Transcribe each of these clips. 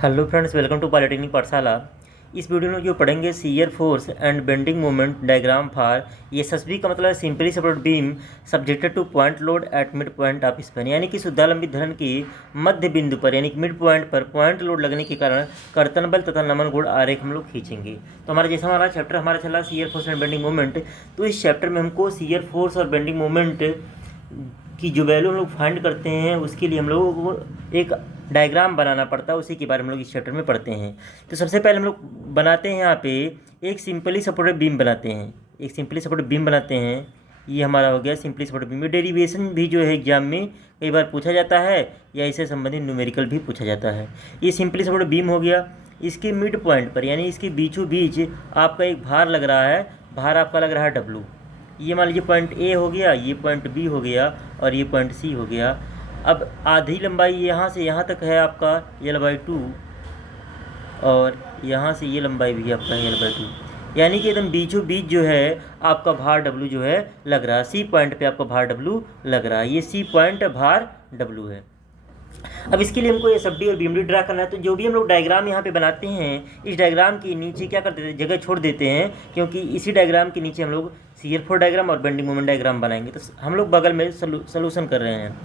Hello friends, welcome to Polytechnic Pathshala. इस video में जो पढ़ेंगे shear force and bending moment diagram for SSB का मतलब simply support beam subjected to point load at mid point of span, यानी कि शुद्धालंबित धरण की मध्य बिंदु पर यानी कि मिड पॉइंट पर पॉइंट लोड लगने के कारण कर्तन बल तथा नमन गुण आरेख हम लोग खींचेंगे। तो हमारा जैसा हमारा चैप्टर हमारा चला shear force and bending moment, तो इस चैप्टर में हमको शियर फोर्स और बेंडिंग मोमेंट की जो वैल्यू हम लोग फाइंड करते हैं उसके लिए हम लोगों को एक डायग्राम बनाना पड़ता है। उसी के बारे में हम लोग इस चैप्टर में पढ़ते हैं। तो सबसे पहले हम लोग बनाते हैं यहाँ पे एक सिंपली सपोर्टेड बीम बनाते हैं। एक सिंपली सपोर्टेड बीम बनाते हैं, ये हमारा हो गया सिंपली सपोर्टेड बीम। डेरिवेशन भी जो है एग्जाम में कई बार पूछा जाता है या इससे संबंधित न्यूमेरिकल भी पूछा जाता है। ये सिंपली सपोर्टेड बीम हो गया। इसके मिड पॉइंट पर यानी इसके बीचों बीच आपका एक भार लग रहा है। भार आपका लग रहा है डब्लू। ये मान लीजिए पॉइंट ए हो गया, ये पॉइंट बी हो गया और ये पॉइंट सी हो गया। अब आधी लंबाई यहाँ से यहाँ तक है आपका L/2 और यहाँ से ये लंबाई भी आपका L/2, यानी कि एकदम बीचों बीच जो है आपका भार W जो है लग रहा है। सी पॉइंट पे आपका भार W लग रहा है। ये सी पॉइंट भार W है। अब इसके लिए हमको ये एसएफडी और बीएमडी ड्रा करना है। तो जो भी हम लोग डायग्राम यहाँ पे बनाते हैं, इस डायग्राम के नीचे क्या करते हैं, जगह छोड़ देते हैं, क्योंकि इसी डायग्राम के नीचे हम लोग शियर फोर्स डायग्राम और बेंडिंग मोमेंट डायग्राम बनाएंगे। तो हम लोग बगल में सोल्यूशन कर रहे हैं।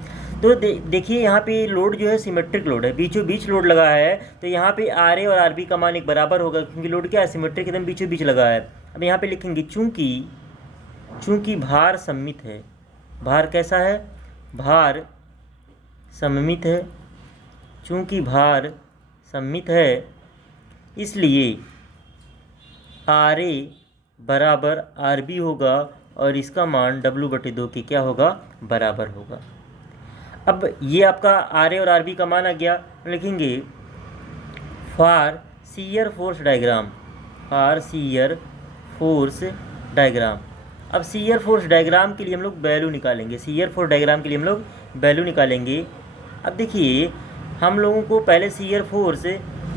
तो देखिए यहाँ पे लोड जो है सिमेट्रिक लोड है, बीचों बीच लोड लगा है। तो यहाँ पे RA और RB का मान एक बराबर होगा, क्योंकि लोड क्या है, सिमेट्रिक एकदम बीचों बीच लगा है। अब यहाँ पे लिखेंगे चूँकि भार सममित है। भार कैसा है, भार सममित है। चूँकि भार सममित है इसलिए RA बराबर RB होगा और इसका मान W/2 के क्या होगा, बराबर होगा। अब ये आपका RA और RB का मान आ गया। लिखेंगे for shear force diagram, for shear force diagram. अब शियर फोर्स डायग्राम के लिए हम लोग वैल्यू निकालेंगे। शियर फोर्स डायग्राम के लिए हम लोग वैल्यू निकालेंगे। अब देखिए हम लोगों को पहले शियर फोर्स,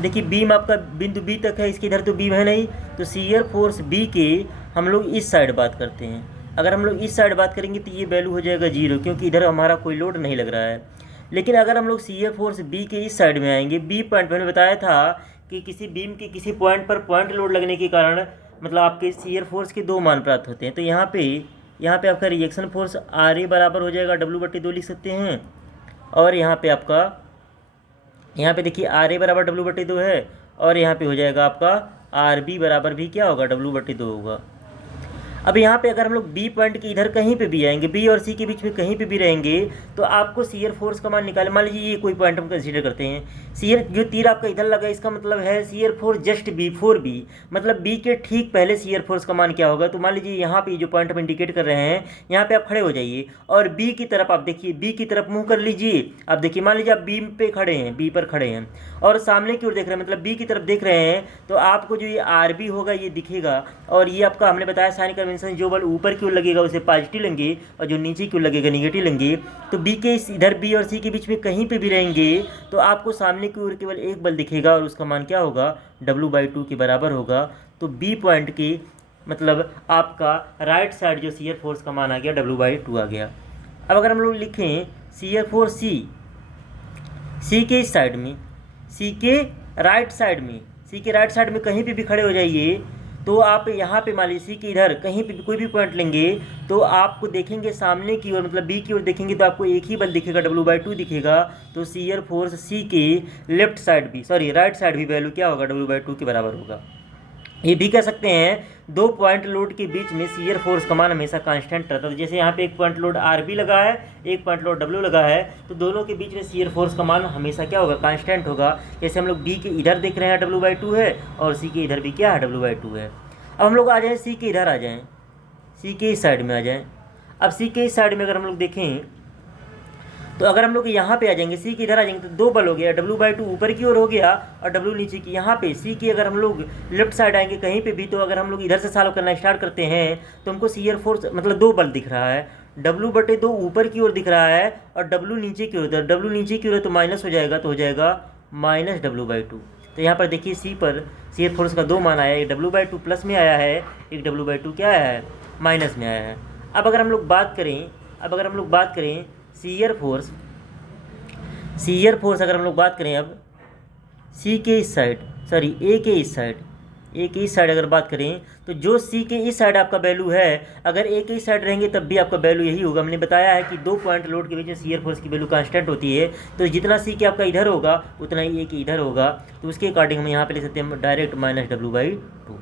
देखिए बीम आपका बिंदु बी तक है, इसके इधर तो बीम है नहीं, तो शियर फोर्स बी के हम लोग इस साइड बात करते हैं। अगर हम लोग इस साइड बात करेंगे तो ये वैल्यू हो जाएगा 0, क्योंकि इधर हमारा कोई लोड नहीं लग रहा है। लेकिन अगर हम लोग शियर फोर्स बी के इस साइड में आएंगे, बी पॉइंट मैंने बताया था कि किसी बीम के किसी पॉइंट पर पॉइंट लोड लगने के कारण मतलब आपके शियर फोर्स के दो मान प्राप्त होते हैं। तो यहाँ पे आपका रिएक्शन फोर्स RA बराबर हो जाएगा W/2 लिख सकते हैं। और यहाँ पे देखिए RA बराबर W/2 है और यहाँ पे हो जाएगा आपका RB बराबर भी क्या होगा, W/2 होगा। अब यहाँ पे अगर हम लोग बी पॉइंट के इधर कहीं पे भी आएंगे, बी और सी के बीच में कहीं पे भी रहेंगे, तो आपको शियर फोर्स का मान निकाले। मान लीजिए ये कोई पॉइंट हम कंसीडर करते हैं, शियर जो तीर आपका इधर लगा इसका मतलब है shear force just before B, मतलब बी के ठीक पहले शियर फोर्स का मान क्या होगा। तो मान लीजिए यहाँ पे जो पॉइंट हम इंडिकेट कर रहे हैं, यहाँ पे आप खड़े हो जाइए और बी की तरफ आप देखिए, बी की तरफ मुँह कर लीजिए। अब देखिए मान लीजिए आप बी पे खड़े हैं, बी पर खड़े हैं और सामने की ओर देख रहे हैं, मतलब बी की तरफ देख रहे हैं, तो आपको जो ये RB होगा ये दिखेगा। और ये आपका हमने बताया साइन कन्वेंशन, जो बल ऊपर की ओर लगेगा उसे पॉजिटिव लेंगे और जो नीचे की ओर लगेगा निगेटिव लेंगे। तो बी के इधर बी और सी के बीच में कहीं पे भी रहेंगे तो आपको सामने की ओर केवल एक बल दिखेगा और उसका मान क्या होगा, W/2 के बराबर होगा। तो बी पॉइंट की मतलब आपका राइट साइड जो शियर फोर्स का मान आ गया W/2 आ गया। अब अगर हम लोग लिखें शियर फोर्स सी के इस साइड में, सी के राइट साइड में कहीं पे भी खड़े हो जाइए, तो आप यहाँ पे मान लीजिए सी के इधर कहीं पे भी कोई भी पॉइंट लेंगे तो आपको देखेंगे सामने की ओर, मतलब बी की ओर देखेंगे तो आपको एक ही बल दिखेगा, W/2 दिखेगा। तो शियर फोर्स सी के राइट साइड भी वैल्यू क्या होगा, W/2 के बराबर होगा। ये भी कह सकते हैं दो पॉइंट लोड के बीच में शियर फोर्स का मान हमेशा कांस्टेंट रहता है। तो जैसे यहाँ पे एक पॉइंट लोड RB लगा है, एक पॉइंट लोड W लगा है, तो दोनों के बीच में शियर फोर्स का मान हमेशा क्या होगा, कांस्टेंट होगा। जैसे हम लोग B के इधर देख रहे हैं W/2 है और C के इधर भी क्या है, W/2 है। अब हम लोग आ जाएँ C के इधर आ जाएँ, C के इस साइड में आ जाएँ। अब C के इस साइड में अगर हम लोग देखें तो अगर हम लोग यहाँ पे आ जाएंगे, सी के इधर आ जाएंगे, तो दो बल हो गया, W/2 ऊपर की ओर हो गया और W नीचे की। यहाँ पे सी की अगर हम लोग लेफ्ट साइड आएंगे कहीं पे भी, तो अगर हम लोग इधर से सॉल्व करना स्टार्ट करते हैं तो हमको शियर फोर्स मतलब दो बल दिख रहा है, W/2 ऊपर की ओर दिख रहा है और W नीचे की ओर। W नीचे की ओर है तो माइनस हो जाएगा, तो हो जाएगा -W/2। तो यहाँ पर देखिए सी पर शियर फोर्स का दो मान आया, एक W/2 प्लस में आया है, एक W/2 क्या आया है, माइनस में आया है। अब अगर हम लोग बात करें शियर फोर्स अगर हम लोग बात करें अब सी के इस साइड, सॉरी ए के इस साइड, ए के इस साइड अगर बात करें तो जो सी के इस साइड आपका वैल्यू है, अगर ए के इस साइड रहेंगे तब भी आपका वैल्यू यही होगा। हमने बताया है कि 2 पॉइंट लोड के बीच में शियर फोर्स की वैल्यू कांस्टेंट होती है, तो जितना सी के आपका इधर होगा उतना ही ए के इधर होगा, तो उसके अकॉर्डिंग हम यहाँ पे ले सकते हैं डायरेक्ट -W/2।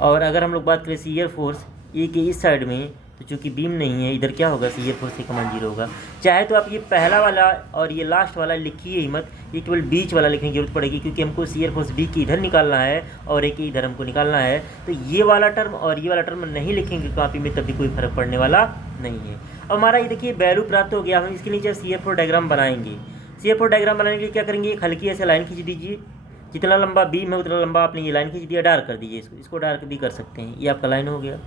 और अगर हम लोग बात करें शियर फोर्स ए के इस साइड में, तो चूंकि बीम नहीं है इधर, क्या होगा, शियर फोर्स का मान 0 होगा। चाहे तो आप ये पहला वाला और ये लास्ट वाला लिखिए ही मत, ये केवल बीच वाला लिखने की जरूरत पड़ेगी, क्योंकि हमको शियर फोर्स बी की इधर निकालना है और ए के इधर हमको निकालना है। तो ये वाला टर्म और ये वाला टर्म नहीं लिखेंगे कॉपी में तब भी कोई फर्क पड़ने वाला नहीं है। अब हमारा ये देखिए वैल्यू प्राप्त हो गया, हम इसके नीचे शियर फोर्स डायग्राम बनाएंगे। शियर फोर्स डायग्राम बनाने के लिए क्या करेंगे, एक हल्की ऐसे लाइन खींच दीजिए, जितना लंबा बीम है उतना लंबा आपने ये लाइन खींच दिया, डार्क कर दीजिए इसको डार्क भी कर सकते हैं, ये आपका लाइन हो गया।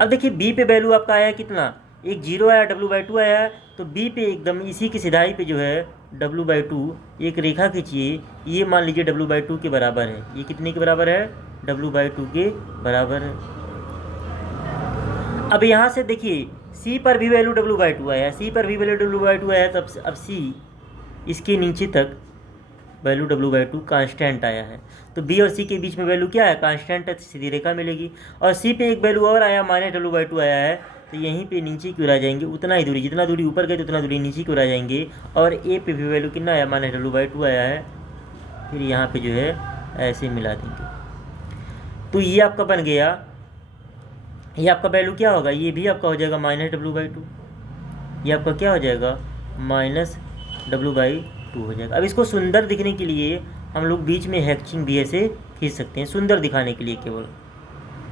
अब देखिए बी पे वैल्यू आपका आया कितना, एक 0 आया, W/2 आया, तो बी पे एकदम इसी की सिधाई पे जो है W/2 एक रेखा खींचिए, ये मान लीजिए W/2 के बराबर है। ये कितने के बराबर है, W/2 के बराबर है। अब यहाँ से देखिए सी पर भी वैल्यू W/2 आया, सी पर भी वैल्यू W/2 आया, तब अब सी इसके नीचे तक वैल्यू W/2 कांस्टेंट आया है, तो बी और सी के बीच में वैल्यू क्या है, कांस्टेंट है, सीधी रेखा मिलेगी। और सी पे एक वैल्यू और आया, -W/2 आया है, तो यहीं पे नीचे की ओर आ जाएंगे, उतना ही दूरी, जितना दूरी ऊपर गए तो उतना दूरी नीचे की ओर आ जाएंगे। और ए पे भी वैल्यू कितना आया, -W/2 आया है, फिर यहाँ पे जो है ऐसे मिला देंगे, तो ये आपका बन गया, ये आपका वैल्यू क्या होगा, ये भी आपका हो जाएगा -W/2, ये आपका क्या हो जाएगा, -W/2 हो जाएगा। अब इसको सुंदर दिखने के लिए हम लोग बीच में हैचिंग भी ऐसे खींच सकते हैं, सुंदर दिखाने के लिए केवल,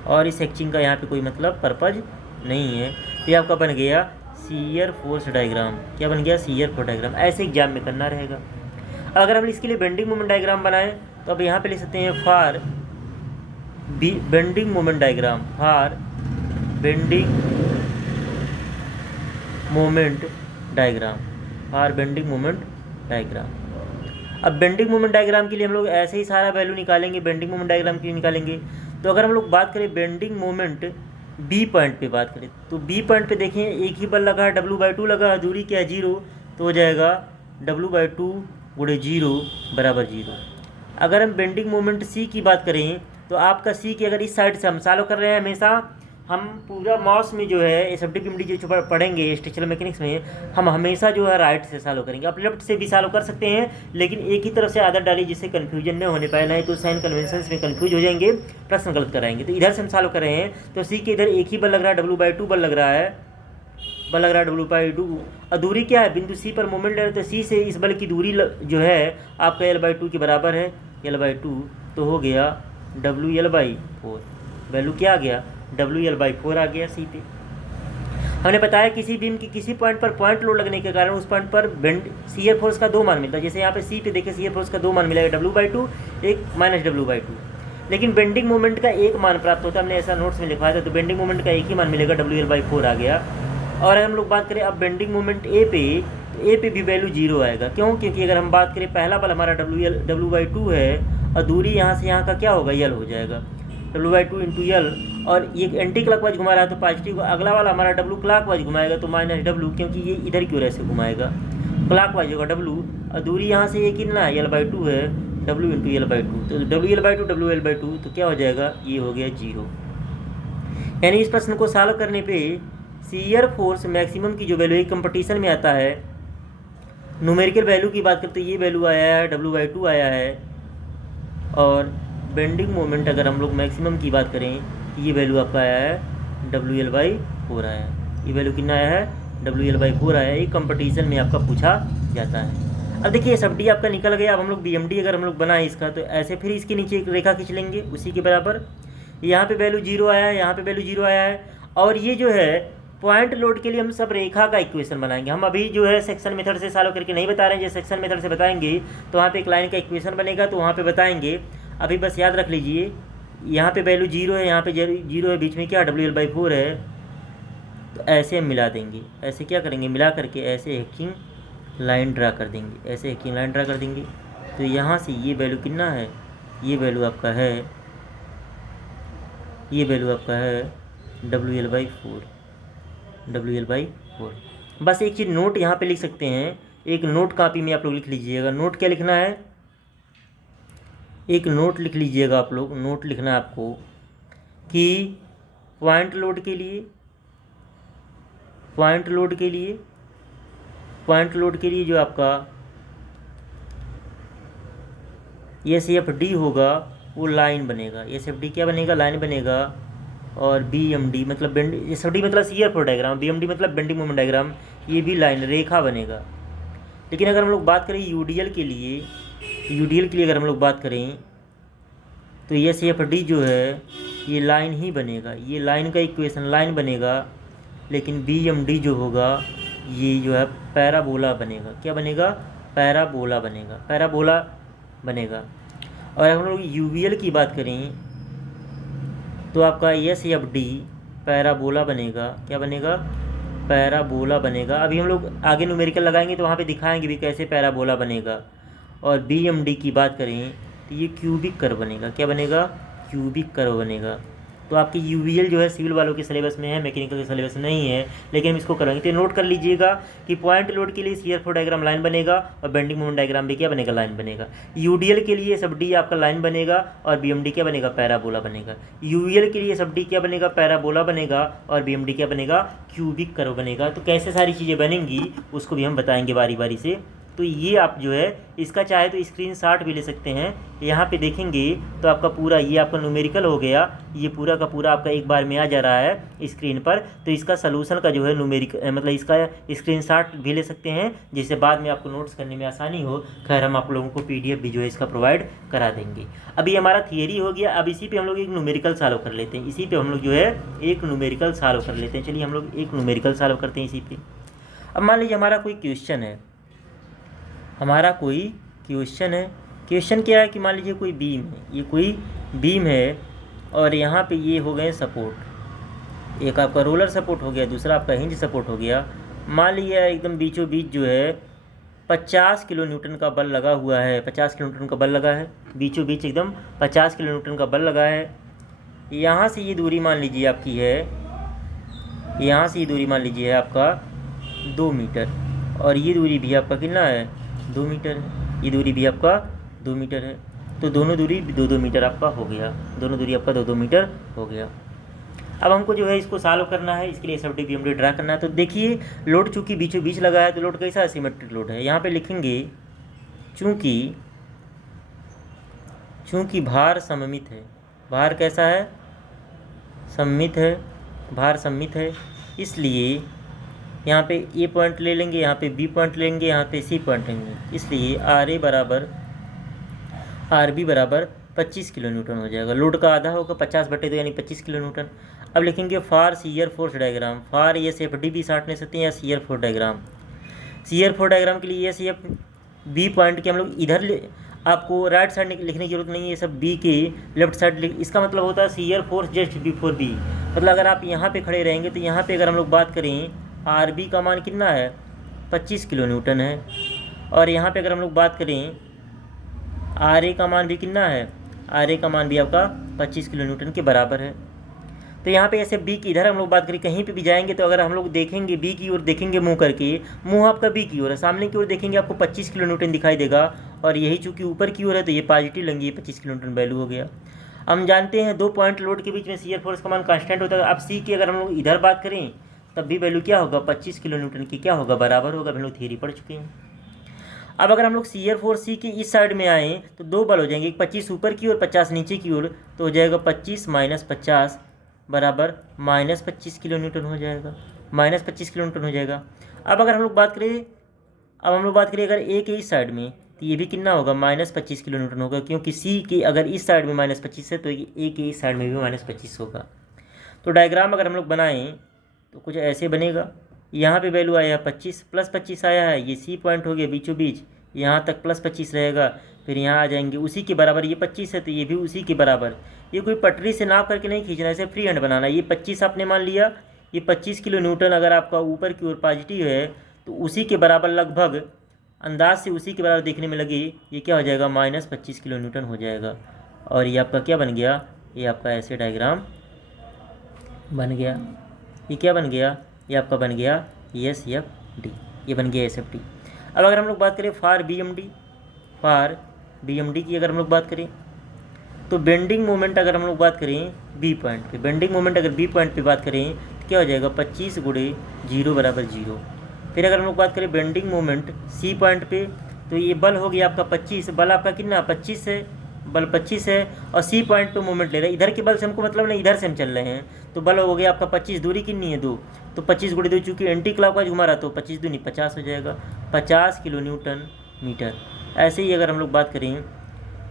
और इस हैचिंग का यहाँ पे कोई मतलब पर्पज नहीं है। तो ये आपका बन गया शियर फोर्स डायग्राम। क्या बन गया, शियर फोर्स डायग्राम। ऐसे एग्जाम में करना रहेगा। अगर हम इसके लिए बेंडिंग मोमेंट डायग्राम बनाएं तो अब यहाँ पे लिख सकते हैं for bending moment diagram, for bending moment diagram, for bending moment diagram. अब बेंडिंग मोमेंट डायग्राम के लिए हम लोग ऐसे ही सारा वैल्यू निकालेंगे। बेंडिंग मोमेंट डायग्राम के लिए निकालेंगे तो अगर हम लोग बात करें बेंडिंग मोमेंट बी पॉइंट पे बात करें, तो बी पॉइंट पे देखें एक ही बल लगा है, W/2 लगा, दूरी क्या है 0, तो हो जाएगा W/2 × 0 = 0। अगर हम बेंडिंग मोमेंट सी की बात करें तो आपका सी की अगर इस साइड से हम सॉल्व कर रहे हैं, हमेशा हम पूरा मॉस में जो है SFD PMD जो पढ़ेंगे स्ट्रक्चरल मैकेनिक्स में, हम हमेशा जो है राइट से सॉल्व करेंगे। आप लेफ्ट से भी सॉल्व कर सकते हैं, लेकिन एक ही तरफ से आदत डालिए जिससे कन्फ्यूजन न होने पाए, नहीं तो साइन कन्वेंशंस में कन्फ्यूज हो जाएंगे, प्रश्न गलत कराएंगे। तो इधर से हम सॉल्व कर रहे हैं, तो सी के इधर एक ही बल लग रहा है, W/2 बल लग रहा है, W/2। और दूरी क्या है, बिंदु सी पर मोमेंट ले रहे, तो सी से इस बल की दूरी जो है आपका L/2 के बराबर है, L/2, तो हो गया WL/4। वैल्यू क्या आ गया, WL/4 आ गया सी पे। हमने बताया किसी बीम की किसी पॉइंट पर पॉइंट लोड लगने के कारण उस पॉइंट पर बेंड शियर फोर्स का 2 मान मिलता है। जैसे यहाँ पे सी पे देखिए शियर फोर्स का 2 मान मिलेगा, W/2 एक -W/2, लेकिन बेंडिंग मोमेंट का एक मान प्राप्त होता है। हमने ऐसा नोट्स में लिखवाया था, तो बेंडिंग मोमेंट का एक ही मान मिलेगा, WL/4 आ गया। और अगर हम लोग बात करें अब बेंडिंग मोमेंट ए पे, तो ए पे भी वैल्यू 0 आएगा। क्यों, क्योंकि अगर हम बात करें पहला बल हमारा W/2 है और दूरी यहाँ से यहाँ का क्या होगा, L हो जाएगा, W/2 × L। और ये एंटी क्लॉकवाइज घुमा रहा है तो पॉजिटिव, अगला वाला हमारा W क्लॉकवाइज घुमाएगा तो -W, क्योंकि ये इधर की वजह से घुमाएगा, क्लॉकवाइज होगा W। और दूरी यहाँ से ये कितना है, L/2 है, W × L/2, तो WL/2 तो क्या हो जाएगा, ये हो गया 0। यानी इस प्रश्न को सॉल्व करने पे शियर फोर्स मैक्सिमम की जो वैल्यू कंपटीशन में आता है, न्यूमेरिकल वैल्यू की बात करते ये वैल्यू आया है, W/2 आया है। और बेंडिंग मोमेंट अगर हम लोग मैक्सिमम की बात करें, ये वैल्यू आपका आया है, WL/4 आया है। ये वैल्यू कितना आया है, WL/4 आया है। ये कंपटीशन में आपका पूछा जाता है। अब देखिए SFD आपका निकल गया। अब हम लोग BMD अगर हम लोग बनाए इसका, तो ऐसे फिर इसके नीचे एक रेखा खींच लेंगे उसी के बराबर। यहाँ पे वैल्यू 0 आया है, यहाँ पे वैल्यू 0 आया है। और ये जो है पॉइंट लोड के लिए हम सब रेखा का इक्वेशन बनाएंगे। हम अभी जो है सेक्शन मेथड से सॉल्व करके नहीं बता रहे हैं। जब सेक्शन मेथड से बताएंगे तो वहाँ पे एक लाइन का इक्वेशन बनेगा, तो वहाँ पे बताएंगे। अभी बस याद रख लीजिए, यहाँ पे वैल्यू 0 है, यहाँ पे 0 है, बीच में क्या WL/4 है, तो ऐसे हम मिला देंगे। ऐसे क्या करेंगे, मिला करके ऐसे हैचिंग लाइन ड्रा कर देंगे, ऐसे हैचिंग लाइन ड्रा कर देंगे। तो यहाँ से ये वैल्यू कितना है, ये वैल्यू आपका है, ये वैल्यू आपका है WL/4। बस एक चीज़ नोट यहाँ पे लिख सकते हैं, एक नोट कॉपी में आप लोग लिख लीजिएगा। नोट क्या लिखना है, एक नोट लिख लीजिएगा आप लोग, नोट लिखना है आपको कि पॉइंट लोड के लिए जो आपका SFD होगा वो लाइन बनेगा। SFD क्या बनेगा? लाइन बनेगा। और BMD मतलब SFD मतलब शियर फोर्स डायग्राम, BMD मतलब बेंडिंग मोमेंट डायग्राम, ये भी लाइन रेखा बनेगा। लेकिन अगर हम लोग बात करें UDL के लिए अगर हम लोग बात करें तो SFD जो है ये लाइन ही बनेगा, ये लाइन का इक्वेशन लाइन बनेगा। लेकिन BMD जो होगा ये जो है पैराबोला बनेगा। क्या बनेगा? पैराबोला बनेगा। और अगर हम लोग UVL की बात करें तो आपका SFD पैराबोला बनेगा। क्या बनेगा? पैराबोला बनेगा। अभी हम लोग आगे न्यूमेरिकल लगाएंगे तो वहाँ पे दिखाएंगे भी कैसे पैराबोला बनेगा। और BMD की बात करें तो ये क्यूबिक कर्व बनेगा। क्या बनेगा? क्यूबिक कर्व बनेगा। तो आपकी UVL जो है सिविल वालों के सिलेबस में है, मैकेनिकल के सिलेबस नहीं है, लेकिन हम इसको करेंगे। तो नोट कर लीजिएगा कि पॉइंट लोड के लिए शियर फोर्स डायग्राम लाइन बनेगा और बेंडिंग मोमेंट डायग्राम भी क्या बनेगा? लाइन बनेगा। UDL के लिए SFD आपका लाइन बनेगा और BMD क्या बनेगा? पैराबोला बनेगा। UVL के लिए SFD क्या बनेगा? पैराबोला बनेगा और BMD क्या बनेगा? क्यूबिक कर्व बनेगा। तो कैसे सारी चीज़ें बनेंगी उसको भी हम बताएंगे बारी बारी से। तो ये आप जो है इसका चाहे तो स्क्रीनशॉट भी ले सकते हैं। यहाँ पे देखेंगे तो आपका पूरा ये आपका न्यूमेरिकल हो गया, ये पूरा का पूरा आपका एक बार में आ जा रहा है स्क्रीन पर। तो इसका सलूशन का जो है न्यूमेरिकल मतलब इसका स्क्रीनशॉट भी ले सकते हैं, जिससे बाद में आपको नोट्स करने में आसानी हो। खैर हम आप लोगों को PDF भी जो है इसका प्रोवाइड करा देंगे। अभी हमारा थियरी हो गया, अब इसी पर हम लोग एक न्यूमेरिकल सॉल्व कर लेते हैं। इसी पर हम लोग जो है एक न्यूमेरिकल सॉल्व कर लेते हैं। चलिए हम लोग एक न्यूमेरिकल सॉल्व करते हैं इसी पर। अब मान लीजिए हमारा कोई क्वेश्चन है, क्वेश्चन क्या है कि मान लीजिए कोई बीम है, ये कोई बीम है और यहाँ पे ये हो गए सपोर्ट। एक आपका रोलर सपोर्ट हो गया, दूसरा आपका हिंज सपोर्ट हो गया। मान लीजिए एकदम बीचों बीच जो है 50 किलो न्यूटन का बल लगा हुआ है, 50 किलो न्यूटन का बल लगा है बीचों बीच, एकदम 50 किलो न्यूटन का बल लगा है। यहाँ से ये दूरी मान लीजिए आपकी है, यहाँ से ये दूरी मान लीजिए है आपका 2 मीटर और ये दूरी भी आपका कितना है? 2 मीटर है। ये दूरी भी आपका 2 मीटर है। तो दोनों दूरी 2-2 मीटर आपका हो गया, दोनों दूरी आपका 2-2 मीटर हो गया। अब हमको जो है इसको सॉल्व करना है, इसके लिए SFD BMD ड्रा करना है। तो देखिए लोड चूँकि बीचों बीच लगा है तो लोड कैसा है? सिमेट्रिक लोड है। यहाँ पे लिखेंगे चूँकि भार सममित है। भार कैसा है? सममित है, भार सममित है। इसलिए यहाँ पे A पॉइंट ले लेंगे, यहाँ पे B पॉइंट लेंगे, यहाँ पे C पॉइंट लेंगे। इसलिए RB बराबर 25 किलो न्यूटन हो जाएगा। लोड का आधा होगा 50/2 यानी 25 किलो न्यूटन। अब लिखेंगे फार शियर फोर्स डायग्राम। फार SFD भी साथ ले सकते हैं या shear force diagram. Shear force diagram के लिए SFB पॉइंट के हम लोग इधर आपको राइट साइड लिखने की जरूरत नहीं है, ये सब B के लेफ्ट साइड इसका मतलब होता है shear force just before B। मतलब अगर आप यहाँ पे खड़े रहेंगे तो यहाँ पे अगर हम लोग बात करें RB का मान कितना है? 25 किलो न्यूटन है। और यहाँ पे अगर हम लोग बात करें RA का मान भी कितना है? RA का मान भी आपका 25 किलो न्यूटन के बराबर है। तो यहाँ पे ऐसे B की इधर हम लोग बात करें, कहीं पे भी जाएंगे तो अगर हम लोग देखेंगे B की ओर देखेंगे मुँह करके, मुँह आपका B की ओर है, सामने की ओर देखेंगे आपको 25 किलो न्यूटन दिखाई देगा। और यही चूँकि ऊपर की ओर है तो ये पॉजिटिव लेंगे, 25 किलो न्यूटन वैल्यू हो गया। हम जानते हैं 2 पॉइंट लोड के बीच में शियर फोर्स का मान कांस्टेंट होता है। अब C की अगर हम लोग इधर बात करें तब भी वैल्यू क्या होगा? 25 किलो न्यूटन की क्या होगा? बराबर होगा। हम लोग थियरी पढ़ चुके हैं। अब अगर हम लोग शियर फोर्स C के इस साइड में आएँ तो 2 बल हो जाएंगे, 25 ऊपर की ओर 50 नीचे की ओर, तो हो जाएगा 25 - 50 बराबर -25 किलो न्यूटन हो जाएगा, -25 किलो न्यूटन हो जाएगा। अब अगर हम लोग बात करें अगर A के इस साइड में तो ये भी कितना होगा? -25 किलो न्यूटन होगा, क्योंकि C के अगर इस साइड में -25 है तो A के इस साइड में भी -25 होगा। तो डायग्राम अगर हम लोग बनाएं तो कुछ ऐसे बनेगा। यहाँ पे वैल्यू आया है 25 + 25 आया है, ये C पॉइंट हो गया बीचों बीच, यहाँ तक +25 रहेगा। फिर यहाँ आ जाएंगे उसी के बराबर, ये 25 है तो ये भी उसी के बराबर। ये कोई पटरी से नाप करके नहीं खींचना, ऐसे फ्री हैंड बनाना। ये 25 आपने मान लिया, ये 25 किलो न्यूटन अगर आपका ऊपर की ओर पॉजिटिव है तो उसी के बराबर, लगभग अंदाज से उसी के बराबर देखने में लगे, ये क्या हो जाएगा? -25 किलो न्यूटन हो जाएगा। और ये आपका क्या बन गया? ये आपका ऐसे डायग्राम बन गया। ये क्या बन गया? ये आपका बन गया SFD, ये बन गया SFD। अब अगर हम लोग बात करें फार BMD की अगर हम लोग बात करें तो बेंडिंग मोमेंट अगर हम लोग बात करें बी पॉइंट पे, बेंडिंग मोमेंट अगर बी पॉइंट पे बात करें तो क्या हो जाएगा 25 गुणे 0 बराबर 0। फिर अगर हम लोग बात करें बेंडिंग मोमेंट सी पॉइंट पे, तो ये बल हो गया आपका 25, बल आपका कितना 25 है, बल 25 है, और सी पॉइंट पे मोमेंट ले रहे हैं। इधर के बल से हमको मतलब नहीं, इधर से हम चल रहे हैं, तो बल हो गया आपका 25, दूरी कितनी है 2, तो 25 गुणे 2, चूँकि एंटी क्लॉकवाइज घुमा रहा तो 25 दूनी 50 हो जाएगा, 50 किलो न्यूटन मीटर। ऐसे ही अगर हम लोग बात करें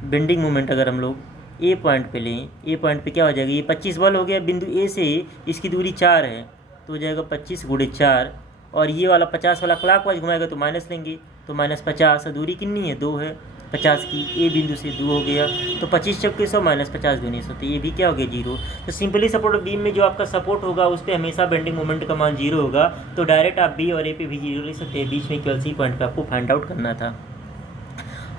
बेंडिंग मोमेंट अगर हम लोग ए पॉइंट पे लें, ए पॉइंट पे क्या हो जाएगा, ये 25 बल हो गया, बिंदु ए से इसकी दूरी 4 है, तो हो जाएगा 25 गुणे 4, और ये वाला 50 वाला क्लॉकवाइज घुमाएगा तो माइनस लेंगे, तो -50, दूरी कितनी है 2 है 50 की, ए बिंदु से 2 हो गया, तो 25 चौके 100 -50 दूनी 100, तो ये भी क्या हो गया 0। तो सिंपली सपोर्ट बीम में जो आपका सपोर्ट होगा उस पर हमेशा बेंडिंग मोमेंट का मान 0 होगा, तो डायरेक्ट आप बी और ए पे भी 0 ले सकते हैं, बीच में केवल सी पॉइंट पर आपको फाइंड आउट करना था।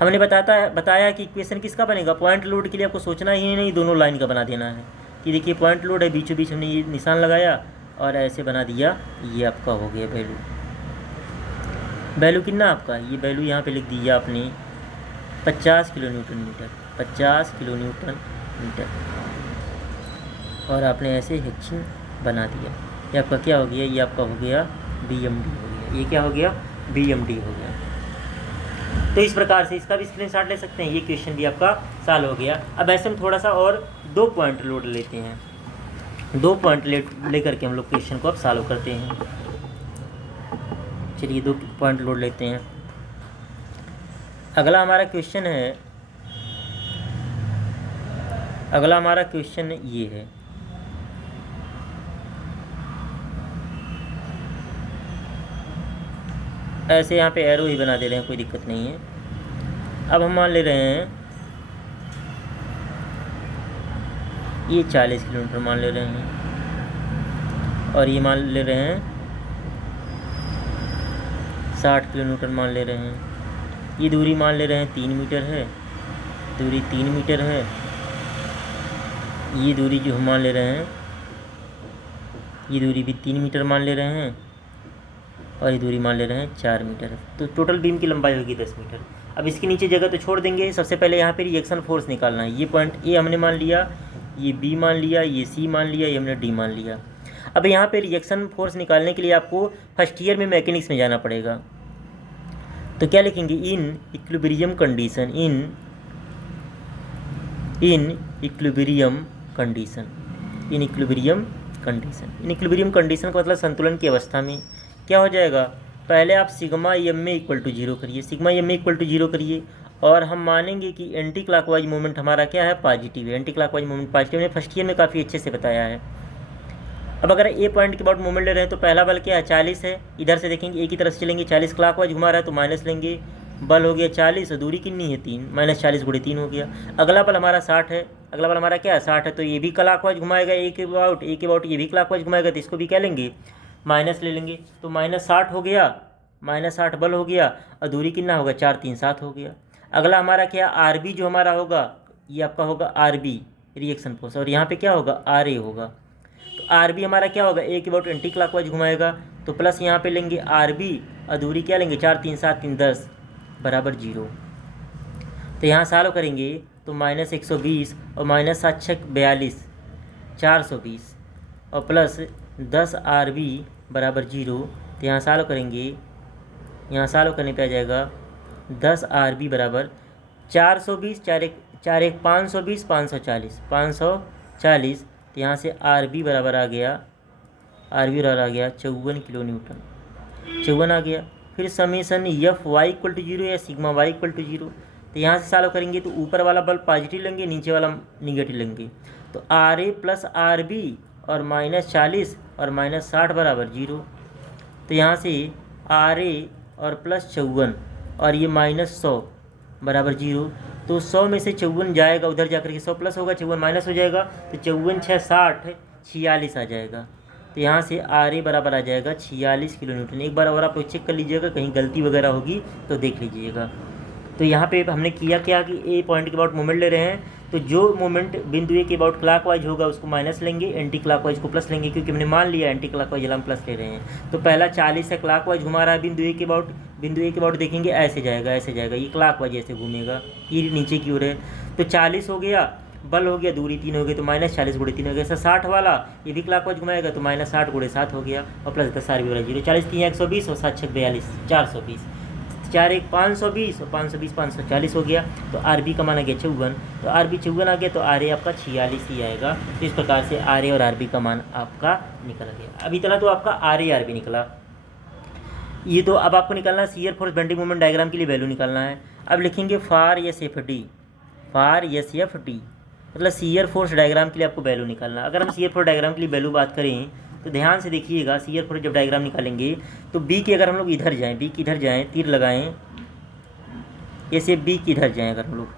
हमने बताया कि इक्वेशन किसका बनेगा, पॉइंट लोड के लिए आपको सोचना ही नहीं, दोनों लाइन का बना देना है, कि देखिए पॉइंट लोड है, बीचों बीच हमने ये निशान लगाया और ऐसे बना दिया, ये आपका हो गया वैल्यू। वैल्यू कितना आपका, ये वैल्यू यहाँ पे लिख दिया आपने 50 kilo newton metre, 50 kilo newton metre, और आपने ऐसे हेक्सिन बना दिया। ये आपका क्या हो गया, ये आपका हो गया BMD हो गया, ये क्या हो गया BMD हो गया। तो इस प्रकार से इसका भी स्क्रीनशॉट ले सकते हैं, ये क्वेश्चन भी आपका सॉल्व हो गया। अब ऐसे में थोड़ा सा और 2 पॉइंट लोड लेते हैं, 2 पॉइंट लेकर के हम लोग क्वेश्चन को अब सॉल्व करते हैं। चलिए 2 पॉइंट लोड लेते हैं। अगला हमारा क्वेश्चन ये है, ऐसे यहाँ पे एरो ही बना दे रहे हैं, कोई दिक्कत नहीं है। अब हम मान ले रहे हैं ये 40 किलोमीटर मान ले रहे हैं, और ये मान ले रहे हैं 60 किलोमीटर मान ले रहे हैं। ये दूरी मान ले रहे हैं 3 मीटर है, दूरी 3 मीटर है। ये दूरी जो हम मान ले रहे हैं, ये दूरी भी 3 मीटर मान ले रहे हैं, और ये दूरी मान ले रहे हैं 4 मीटर है। तो टोटल बीम की लंबाई होगी 10 मीटर। अब इसके नीचे जगह तो छोड़ देंगे। सबसे पहले यहाँ पे रिएक्शन फोर्स निकालना है। ये पॉइंट ए हमने मान लिया, ये बी मान लिया, ये सी मान लिया, ये हमने डी मान लिया। अब यहाँ पे रिएक्शन फोर्स निकालने के लिए आपको फर्स्ट ईयर में मैकेनिक्स में जाना पड़ेगा। तो क्या लिखेंगे, in equilibrium condition, in equilibrium condition, in equilibrium condition. In equilibrium condition का मतलब संतुलन की अवस्था में क्या हो जाएगा, पहले आप सिग्मा एम में इक्वल टू 0 करिए, सिग्मा एम में इक्वल टू 0 करिए, और हम मानेंगे कि एंटी क्लॉकवाइज मोमेंट हमारा क्या है, पॉजिटिव है। एंटी क्लॉकवाइज मोमेंट पॉजिटिव है, फर्स्ट ईयर में काफ़ी अच्छे से बताया है। अब अगर ए पॉइंट के बाद मोमेंट ले रहे हैं तो पहला बल क्या है, 40 है। इधर से देखेंगे ए की तरफ से चलेंगे, 40 क्लॉकवाइज घुमा रहा है तो माइनस लेंगे, बल हो गया 40 और दूरी कितनी है 3, -40 गुणे 3 हो गया। अगला बल हमारा 60 है, अगला बल हमारा क्या है 60 है, तो ये भी क्लॉकवाइज घुमाएगा ए के अबाउट ये भी क्लॉकवाइज घुमाएगा, तो इसको भी क्या लेंगे, माइनस ले लेंगे। तो -60 हो गया, -60 बल हो गया, और दूरी कितना होगा 4 3 7 हो गया। अगला हमारा क्या आरबी जो हमारा होगा, ये आपका होगा आरबी रिएक्शन फोर्स, और यहाँ पे क्या होगा आरए होगा। तो आरबी हमारा क्या होगा, ए के अबाउट एंटी क्लॉकवाइज घुमाएगा, तो प्लस यहाँ पे लेंगे आरबी, और दूरी क्या लेंगे 4 3 7 3 10 बराबर 0। तो यहाँ सॉल्व करेंगे तो -120 और -7 6 42 420, और प्लस 10 आरबी बराबर 0। तो यहाँ सॉल्व करेंगे, यहाँ सॉल्व करने पे आ जाएगा 10 आरबी बराबर 420, 4 1 520 540 540। तो यहाँ से आरबी बराबर आ गया, आरबी बराबर आ गया 54 किलो न्यूटन, 54 आ गया। फिर summation F Y equal to 0 या सिग्मा वाई इक्वल टू 0। तो यहाँ से सॉल्व करेंगे तो ऊपर वाला बल पॉजिटिव लेंगे, नीचे वाला निगेटिव लेंगे, तो R A plus R B और -40 और -60 बराबर 0। तो यहाँ से आर ए और प्लस 54 और ये -100 बराबर 0। तो 100 में से 54 जाएगा, उधर जाकर के 100 प्लस होगा, 54 माइनस हो जाएगा, तो 54 6 60 46 आ जाएगा। तो यहाँ से आर ए बराबर आ जाएगा 46 किलो न्यूटन। एक बार और आप लोग चेक कर लीजिएगा, कहीं गलती वगैरह होगी तो देख लीजिएगा। तो यहाँ पे हमने किया क्या कि ए पॉइंट के अबाउट मोमेंट ले रहे हैं, तो जो मोमेंट बिंदु ए के अबाउट क्लॉकवाइज होगा उसको माइनस लेंगे, एंटी क्लॉकवाइज को प्लस लेंगे, क्योंकि हमने मान लिया एंटी क्लॉकवाइज हम प्लस ले रहे हैं। तो पहला 40 है क्लॉकवाइज घुमा रहा है बिंदु ए के अबाउट देखेंगे ऐसे जाएगा, ऐसे जाएगा, ये क्लॉकवाइज ऐसे घूमेगा, ये नीचे की ओर है। तो 40 हो गया, बल हो गया, दूरी 3 हो गई तो -40 गुणे 3 हो गया। ऐसा 60 वाला ये भी क्लॉकवाइज घुमाएगा तो -60 गुणे 7 हो गया और प्लस 10 RB वाला 0, 40 3 120 और 7 6 42 420, 4 1 520 और 520 540 हो गया। तो RB का मान आ गया 54, तो RB 54 आ गया तो RA आपका 46 ही आएगा। तो इस प्रकार से RA और RB का मान आपका निकल गया। अब इतना तो आपका RA RB निकला। ये तो अब आपको निकालना है shear force bending moment diagram के लिए वैल्यू निकालना है। अब लिखेंगे फार एस एफ डी, फार एस एफ डी मतलब शियर फोर्स डायग्राम के लिए आपको वैल्यू निकालना है। अगर हम शियर फोर्स डायग्राम के लिए वैल्यू बात करें तो ध्यान से देखिएगा, शियर फोर्स जब डायग्राम निकालेंगे तो बी के अगर हम लोग इधर जाएँ, बी के इधर जाएँ, तीर लगाएँ, ऐसे बी के इधर जाएँ अगर हम लोग,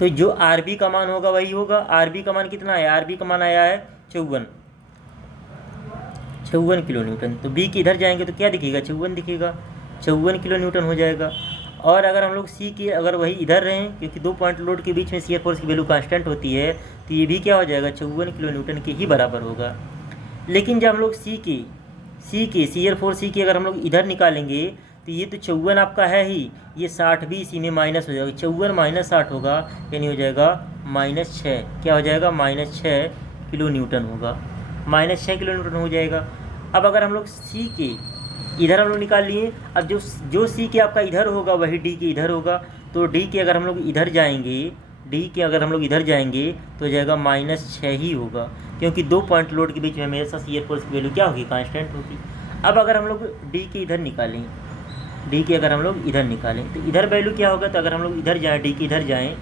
तो जो आर बी का मान होगा वही होगा। आर बी का मान कितना है, आर बी का मान आया है 54 किलो न्यूटन। तो बी के इधर जाएंगे तो क्या दिखेगा, 54 दिखेगा, 54 किलो न्यूटन हो जाएगा। और अगर हम लोग सी के अगर वही इधर रहें, क्योंकि 2 पॉइंट लोड के बीच में शियर फोर्स की वैल्यू कांस्टेंट होती है, तो ये भी क्या हो जाएगा, 54 किलो न्यूटन के ही बराबर होगा। लेकिन जब हम लोग सी के शियर फोर्स सी के अगर हम लोग इधर निकालेंगे तो ये तो 54 आपका है ही, ये 60 भी इसी में माइनस हो जाएगा, 54 माइनस 60 होगा, यानी हो जाएगा -6। क्या हो जाएगा, -6 किलो न्यूटन होगा, -6 किलो न्यूटन हो जाएगा। अब अगर हम लोग सी के इधर हम लोग निकाल लिए, अब जो सी के आपका इधर होगा वही डी के इधर होगा, तो डी के अगर हम लोग इधर जाएंगे, डी के अगर हम लोग इधर जाएंगे तो हो जाएगा -6 ही होगा, क्योंकि 2 पॉइंट लोड के बीच में हमेशा शियर फोर्स की वैल्यू क्या होगी, कांस्टेंट होगी। अब अगर हम लोग डी के इधर निकालें, डी के अगर हम लोग इधर निकालें तो इधर वैल्यू क्या होगा, तो अगर हम लोग इधर जाएँ, डी के इधर जाएँ,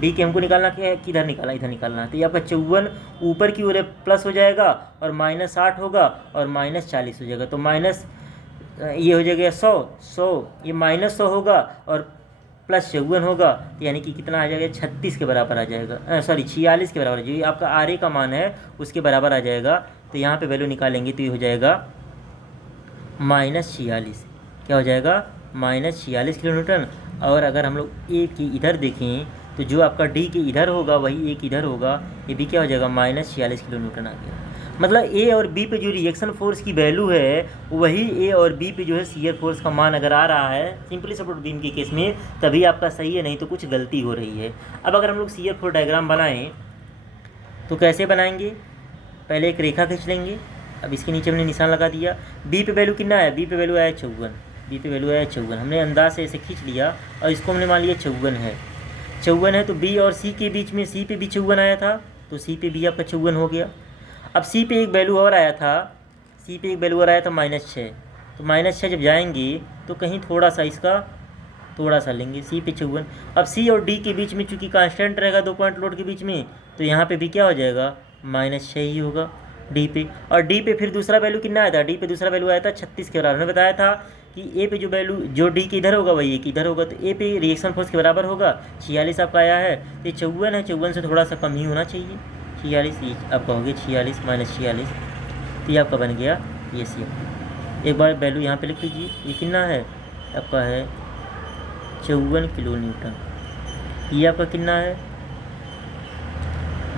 डी के हमको निकालना क्या है, किधर निकालना, इधर निकालना है, तो ये आपका 54 ऊपर की ओर प्लस हो जाएगा और -60 होगा और -40 हो जाएगा, तो माइनस ये हो जाएगा 100 ये -100 होगा और प्लस 54 होगा, तो यानी कि कितना आ जाएगा, 36 के बराबर आ जाएगा, सॉरी 46 के बराबर, जो ये आपका आर ए का मान है उसके बराबर आ जाएगा। तो यहाँ पे वैल्यू निकालेंगे तो ये हो जाएगा -46, क्या हो जाएगा, -46 किलो न्यूटन। और अगर हम लोग ए की इधर देखें तो जो आपका डी के इधर होगा वही एक इधर होगा, ये भी क्या हो जाएगा, -46 किलो न्यूटन आ गया। मतलब ए और बी पे जो रिएक्शन फोर्स की वैल्यू है वही ए और बी पे जो है शियर फोर्स का मान अगर आ रहा है सिंपली सपोर्ट बीम के केस में, तभी आपका सही है, नहीं तो कुछ गलती हो रही है। अब अगर हम लोग शियर फोर्स डायग्राम बनाएं तो कैसे बनाएंगे, पहले एक रेखा खींच लेंगे। अब इसके नीचे हमने निशान लगा दिया, बी पे वैल्यू कितना है, बी पे वैल्यू आया 54, बी पे वैल्यू आया 54, हमने अंदाज से ऐसे खींच लिया और इसको हमने मान लिया 54 है, 54 है। तो बी और सी के बीच में सी पे भी 54 आया था, तो सी पे भी आपका 54 हो गया। अब सी पे एक वैल्यू और आया था, सी पे एक वैल्यू और आया था -6, तो -6 जब जाएंगे तो कहीं थोड़ा सा इसका थोड़ा सा लेंगे, सी पे 54। अब सी और डी के बीच में चूँकि कांस्टेंट रहेगा 2 पॉइंट लोड के बीच में, तो यहाँ पे भी क्या हो जाएगा, -6 ही होगा डी पे। और डी पे फिर दूसरा वैल्यू कितना आया था, डी पे दूसरा वैल्यू आया था 36 के बराबर। हमने बताया था कि ए पे जो वैल्यू जो डी के इधर होगा वही ए के इधर होगा, तो ए पे रिएक्शन फोर्स के बराबर होगा, 46 आपका आया है। तो ये 54 है, 54 से थोड़ा सा कम ही होना चाहिए, 46 ये आपका हो गया 46 -46, तो ये आपका बन गया ये सी। एक बार वैल्यू यहाँ पे लिख लीजिए, ये कितना है आपका है 54 किलो न्यूटन, ये आपका कितना है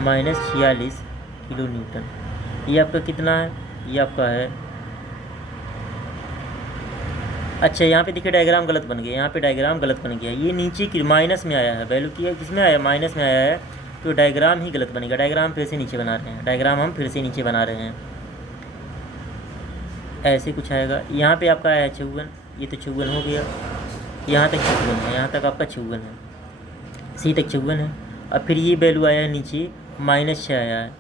-46 किलो न्यूटन, ये आपका कितना है, ये आपका है, अच्छा यहाँ पे देखिए डायग्राम गलत बन गया, यहाँ पे डायग्राम गलत बन गया, ये नीचे की माइनस में आया है, वैल्यू की किसमें आया, माइनस में आया है, तो डायग्राम ही गलत बनेगा। डायग्राम फिर से नीचे बना रहे हैं, डायग्राम हम फिर से नीचे बना रहे हैं, ऐसे कुछ आएगा। यहाँ पे आपका आया है 54, ये तो 54 हो गया, यहाँ तक 54 है, यहाँ तक आपका 54 है, सी तक 54 है। अब फिर ये वैल्यू आया है नीचे -6 आया है,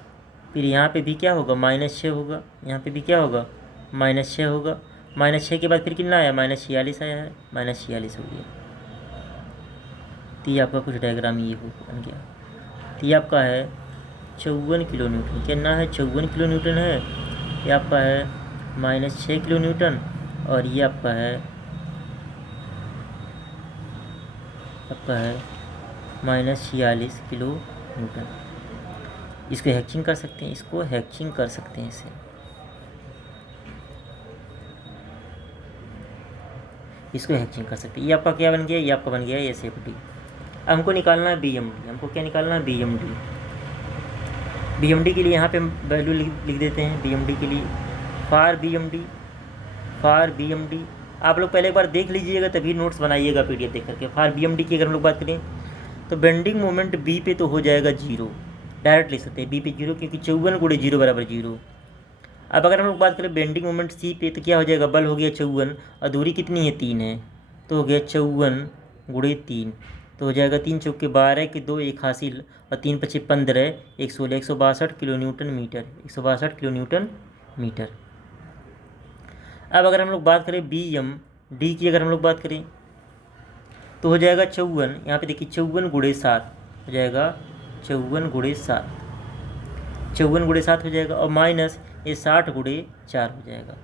फिर यहाँ पे भी क्या होगा, -6 होगा, यहाँ पे भी क्या होगा, -6 होगा, -6 के बाद फिर कितना आया, -46 आया है, -46 हो गया। तो ये आपका कुछ डायग्राम ये हो बन गया। तो ये आपका है 54 किलो न्यूटन, कितना है 54 किलो न्यूटन है, ये आपका है -6 किलो न्यूटन, और ये आपका है -46 किलो न्यूटन। इसको हैचिंग कर सकते हैं, इसको हैचिंग कर सकते हैं, इसे इसको हैचिंग कर सकते हैं। ये आपका क्या बन गया, ये आपका बन गया एस एफ डी। अब हमको निकालना है बी एम डी, हमको क्या निकालना है, B M D. B M D के लिए यहाँ पे वैल्यू लिख देते हैं, बी एम डी के लिए फार बी एम डी, फार बी एम डी। आप लोग पहले एक बार देख लीजिएगा तभी नोट्स बनाइएगा PDF देख करके। फार बी एम डी की अगर हम लोग बात करें तो बेंडिंग मोमेंट बी पे तो हो जाएगा 0, डायरेक्ट लिख सकते हैं बी पे 0, क्योंकि 54 गुणे 0 बराबर 0। अब अगर हम लोग बात करें बेंडिंग मोमेंट सी पे, तो क्या हो जाएगा, बल हो गया 54 और दूरी कितनी है 3 है, तो हो गया 54 गुणे 3, तो हो जाएगा 3 चौके 12 के 2 1 हासिल और 3 पचे 15 1 16 162 kilo newton metre, 162 kilo newton metre. अब अगर हम लोग बात करें बी एम डी की, अगर हम लोग बात करें तो हो जाएगा 54, यहाँ पे देखिए 54 गुणे 7 हो जाएगा, 54 गुणे 7, 54 गुणे 7 हो जाएगा और माइनस ये 60 गुणे 4 हो जाएगा,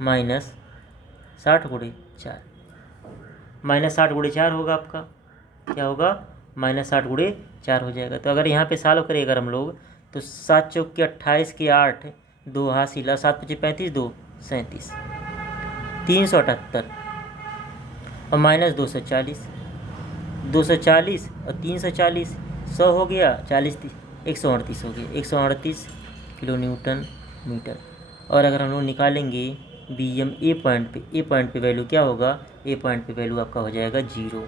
माइनस 60 गुणे 4, माइनस 60 गुणे 4 होगा आपका, क्या होगा, माइनस 60 गुणे 4 हो जाएगा। तो अगर यहाँ पे सॉल्व करें अगर हम लोग, तो 7 चौक के 28 के 8 2 हासिल और 7 पचे 35 2 37 378 और माइनस 240, 240 और 340 100 हो गया, 40 138 हो गया, 138 किलो न्यूटन मीटर। और अगर हम लोग निकालेंगे बी एम ए पॉइंट पे वैल्यू क्या होगा, ए पॉइंट पे वैल्यू आपका हो जाएगा 0,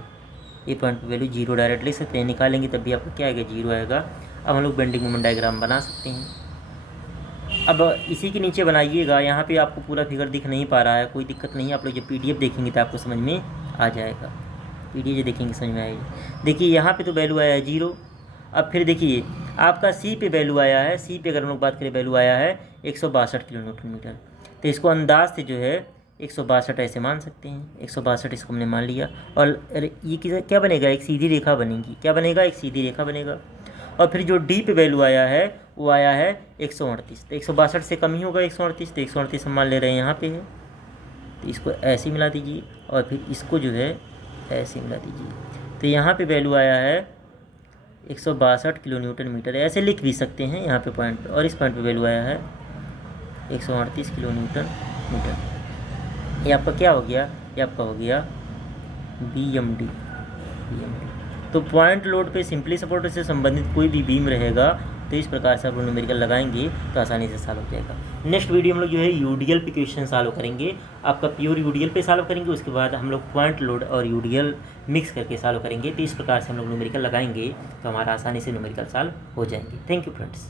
ए पॉइंट पे वैल्यू 0 डायरेक्ट ले सकते हैं, निकालेंगे तब भी आपको क्या आएगा, 0 आएगा। अब हम लोग बेंडिंग मोमेंट डायग्राम बना सकते हैं। अब इसी के नीचे बनाइएगा, यहाँ पे आपको पूरा फिगर दिख नहीं पा रहा है, कोई दिक्कत नहीं है, आप लोग जब पीडीएफ देखेंगे तो आपको समझ में आ जाएगा, पीडीएफ देखेंगे समझ में आएगी। देखिए यहाँ पे तो वैल्यू आया है 0। अब फिर देखिए आपका सी पे वैल्यू आया है, सी पे अगर हम लोग बात करें वैल्यू आया है 162 किलो न्यूटन मीटर, तो इसको अंदाज से जो है 162 ऐसे मान सकते हैं, 162 इसको हमने मान लिया। और ये क्या बनेगा, एक सीधी रेखा बनेगी, क्या बनेगा, एक सीधी रेखा बनेगा। और फिर जो डी पे वैल्यू आया है वो आया है 138, तो 162 से कम ही होगा 138, तो 138 हम मान ले रहे हैं यहाँ पे है, तो इसको ऐसे मिला दीजिए और फिर इसको जो है ऐसे मिला दीजिए। तो यहाँ पे वैल्यू आया है 162 किलो न्यूटन मीटर, ऐसे लिख भी सकते हैं यहाँ पे पॉइंट, और इस पॉइंट पे वैल्यू आया है 138 किलो न्यूटन मीटर। ये आपका क्या हो गया, ये आपका हो गया बी एम डी। तो पॉइंट लोड पे सिंपली सपोर्ट से संबंधित कोई भी बीम रहेगा तो इस प्रकार से आप लोग न्यूमेरिकल लगाएंगे तो आसानी से सॉल्व हो जाएगा। नेक्स्ट वीडियो हम लोग जो है यूडीएल पे क्वेश्चन सॉल्व करेंगे, आपका प्योर यूडीएल पे सॉल्व करेंगे, उसके बाद हम लोग पॉइंट लोड और यूडीएल मिक्स करके सॉल्व करेंगे। तो इस प्रकार से हम लोग न्यूमेरिकल लगाएंगे तो हमारा आसानी से न्यूमेरिकल सॉल्व हो जाएंगे। Thank you friends.